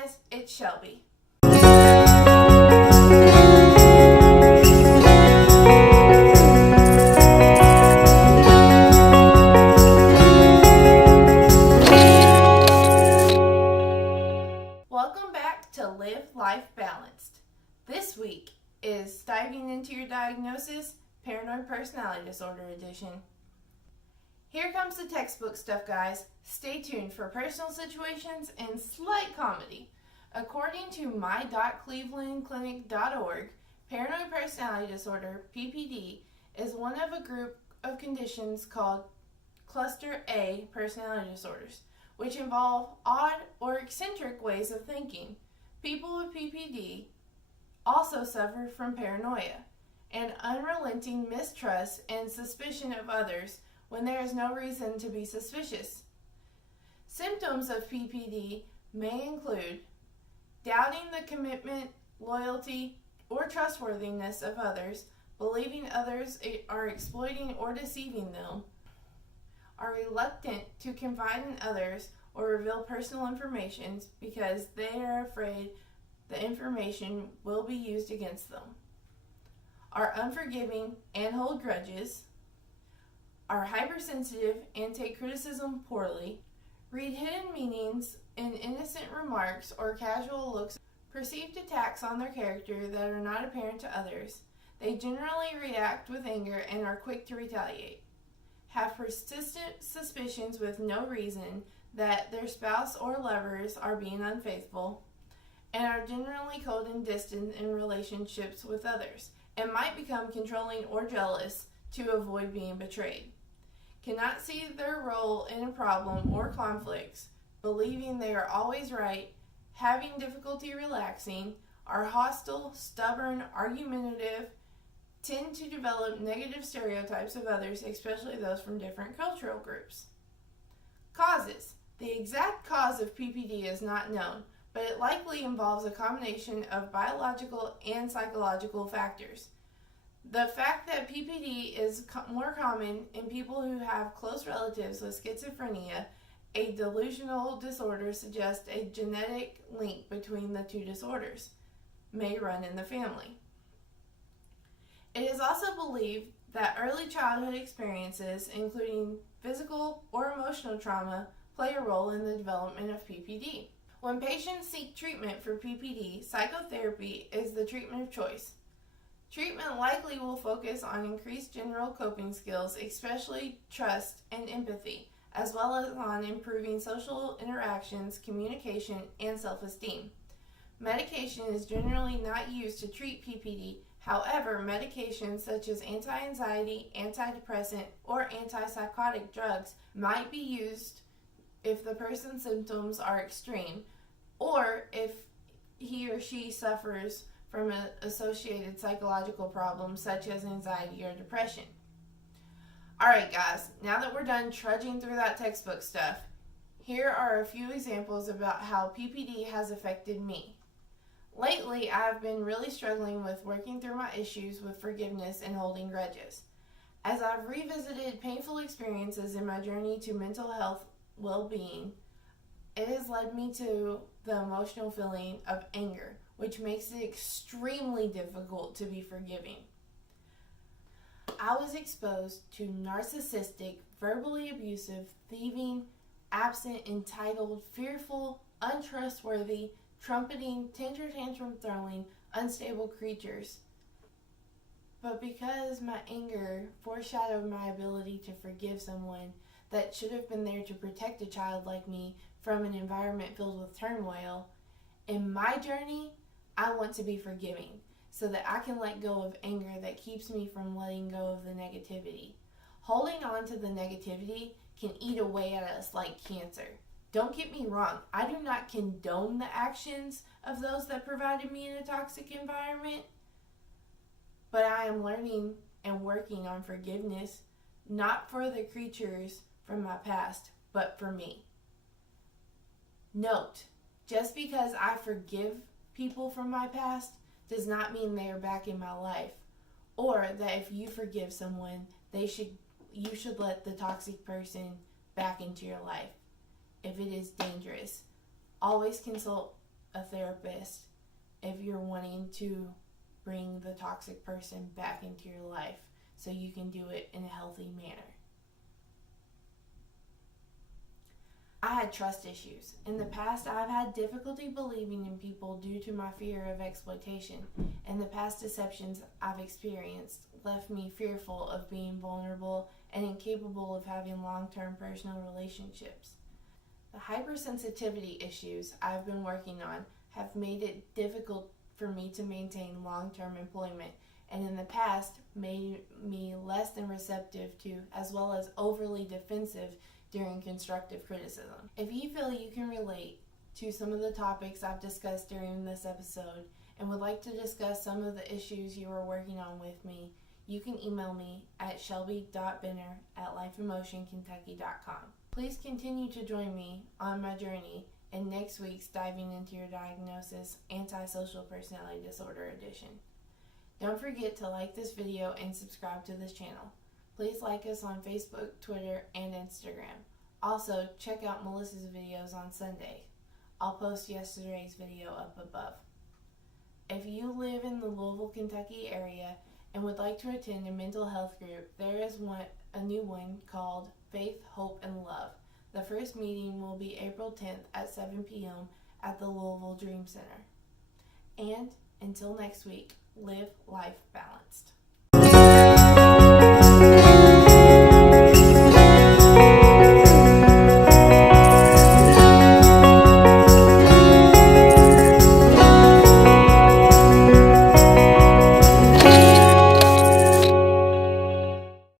guys, it's Shelby. Welcome back to Live Life Balanced. This week is Diving Into Your Diagnosis, Paranoid Personality Disorder Edition. Here comes the textbook stuff, guys. Stay tuned for personal situations and slight comedy. According to my.clevelandclinic.org, paranoid personality disorder, PPD, is one of a group of conditions called Cluster A personality disorders, which involve odd or eccentric ways of thinking. People with PPD also suffer from paranoia and unrelenting mistrust and suspicion of others when there is no reason to be suspicious. Symptoms of PPD may include doubting the commitment, loyalty, or trustworthiness of others, believing others are exploiting or deceiving them, are reluctant to confide in others or reveal personal information because they are afraid the information will be used against them, are unforgiving and hold grudges, are hypersensitive and take criticism poorly, read hidden meanings in innocent remarks or casual looks, perceived attacks on their character that are not apparent to others. They generally react with anger and are quick to retaliate, have persistent suspicions with no reason that their spouse or lovers are being unfaithful, and are generally cold and distant in relationships with others, and might become controlling or jealous to avoid being betrayed. Cannot see their role in a problem or conflicts, believing they are always right, having difficulty relaxing, are hostile, stubborn, argumentative, tend to develop negative stereotypes of others, especially those from different cultural groups. Causes. The exact cause of PPD is not known, but it likely involves a combination of biological and psychological factors. The fact that PPD is more common in people who have close relatives with schizophrenia, a delusional disorder, suggests a genetic link between the two disorders may run in the family. It is also believed that early childhood experiences, including physical or emotional trauma, play a role in the development of PPD. When patients seek treatment for PPD, psychotherapy is the treatment of choice. Treatment likely will focus on increased general coping skills, especially trust and empathy, as well as on improving social interactions, communication, and self-esteem. Medication is generally not used to treat PPD. However, medications such as anti-anxiety, antidepressant, or antipsychotic drugs might be used if the person's symptoms are extreme, or if he or she suffers from associated psychological problems such as anxiety or depression. Alright guys, now that we're done trudging through that textbook stuff, here are a few examples about how PPD has affected me. Lately, I've been really struggling with working through my issues with forgiveness and holding grudges. As I've revisited painful experiences in my journey to mental health well-being, it has led me to the emotional feeling of anger, which makes it extremely difficult to be forgiving. I was exposed to narcissistic, verbally abusive, thieving, absent, entitled, fearful, untrustworthy, trumpeting, tantrum throwing, unstable creatures. But because my anger foreshadowed my ability to forgive someone that should have been there to protect a child like me from an environment filled with turmoil, in my journey, I want to be forgiving so that I can let go of anger that keeps me from letting go of the negativity. Holding on to the negativity can eat away at us like cancer. Don't get me wrong, I do not condone the actions of those that provided me in a toxic environment, but I am learning and working on forgiveness, not for the creatures from my past, but for me. Note, just because I forgive people from my past does not mean they are back in my life, or that if you forgive someone, you should let the toxic person back into your life if it is dangerous. Always consult a therapist if you're wanting to bring the toxic person back into your life so you can do it in a healthy manner. I had trust issues. In the past, I've had difficulty believing in people due to my fear of exploitation, and the past deceptions I've experienced left me fearful of being vulnerable and incapable of having long-term personal relationships. The hypersensitivity issues I've been working on have made it difficult for me to maintain long-term employment, and in the past made me less than receptive to, as well as overly defensive during constructive criticism. If you feel you can relate to some of the topics I've discussed during this episode and would like to discuss some of the issues you are working on with me, you can email me at shelby.benner@lifeemotionkentucky.com. Please continue to join me on my journey in next week's Diving Into Your Diagnosis Antisocial Personality Disorder edition. Don't forget to like this video and subscribe to this channel. Please like us on Facebook, Twitter, and Instagram. Also, check out Melissa's videos on Sunday. I'll post yesterday's video up above. If you live in the Louisville, Kentucky area and would like to attend a mental health group, there is a new one called Faith, Hope, and Love. The first meeting will be April 10th at 7 p.m. at the Louisville Dream Center. And until next week, live life balanced.